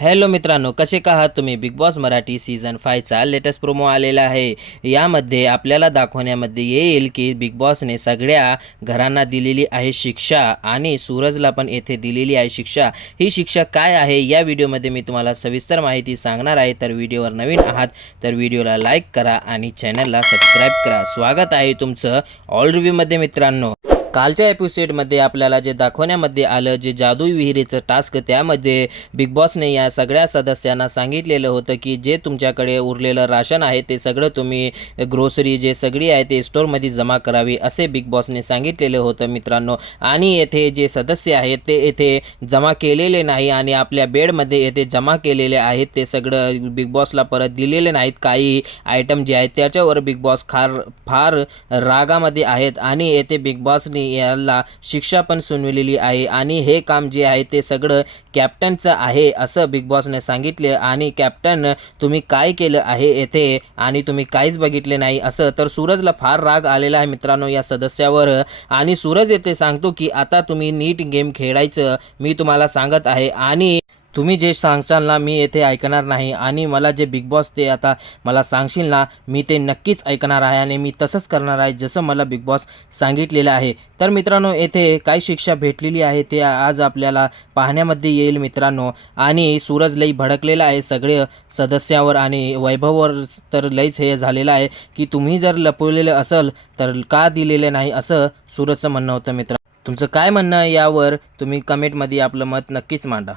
Hello मित्रांनो, कसे का आहात तुम्ही? बिग बॉस मराठी सीझन 5चा लेटेस्ट प्रोमो आलेला आहे. यामध्ये आपल्याला दाखवण्यामध्ये येईल की बिग बॉसने सगळ्या घरांना दिलेली आहे शिक्षा आणि सूरजला पण येथे दिलेली आहे शिक्षा. ही शिक्षा काय आहे या व्हिडिओमध्ये मी तुम्हाला सविस्तर माहिती सांगणार आहे. तर व्हिडिओवर नवीन आहात तर व्हिडिओला लाईक करा आणि चॅनलला सबस्क्राईब करा. स्वागत आहे तुमचं ऑल रिव्ह्यूमध्ये मित्रांनो. कालच्या एपिसोडमध्ये आपल्याला जे दाखवण्यामध्ये आलं, जे जादू विहिरीचं टास्क, त्यामध्ये बिग बॉसने या सगळ्या सदस्यांना सांगितलेलं होतं की जे तुमच्याकडे उरलेलं राशन आहे ते सगळं तुम्ही ग्रोसरी जे सगळी आहे ते स्टोअरमध्ये जमा करावी असे बिग बॉसने सांगितलेलं होतं मित्रांनो. आणि येथे जे सदस्य आहेत ते येथे जमा केलेले नाही आणि आपल्या बेडमध्ये येथे जमा केलेले आहेत ते सगळं बिग बॉसला परत दिलेले नाहीत. काही आयटम जे आहेत त्याच्यावर बिग बॉस फार रागामध्ये आहेत आणि येथे बिग बॉसने याला शिक्षा पण सुनावलेली आहे आणि हे काम जे आहे ते सगळं कॅप्टनचं आहे असं बिग बॉसने सांगितले. आणि कॅप्टन तुम्ही काय केलं आहे येथे आणि तुम्ही काहीच बघितले नाही असं. तर सूरजला फार राग आलेला आहे मित्रांनो या सदस्यावर आणि सूरज येथे सांगतो की आता तुम्ही नीट गेम खेळायचं मी तुम्हाला सांगत आहे आणि तुम्ही जे सांगशाल ना मी येथे ऐकणार नाही आणि मला जे बिग बॉस ते आता मला सांगशील ना मी ते नक्कीच ऐकणार आहे आणि मी तसंच करणार आहे जसं मला बिग बॉस सांगितलेलं आहे. तर मित्रांनो येथे काय शिक्षा भेटलेली आहे ते आज आपल्याला पाहण्यामध्ये येईल मित्रांनो. आणि सूरज लई भडकलेला आहे सगळे सदस्यावर आणि वैभववर तर लईच हे झालेलं आहे की तुम्ही जर लपवलेलं असेल तर का दिलेले नाही असं सूरजचं म्हणणं होतं मित्रांनो. तुमचं काय म्हणणं यावर तुम्ही कमेंटमध्ये आपलं मत नक्कीच मांडा.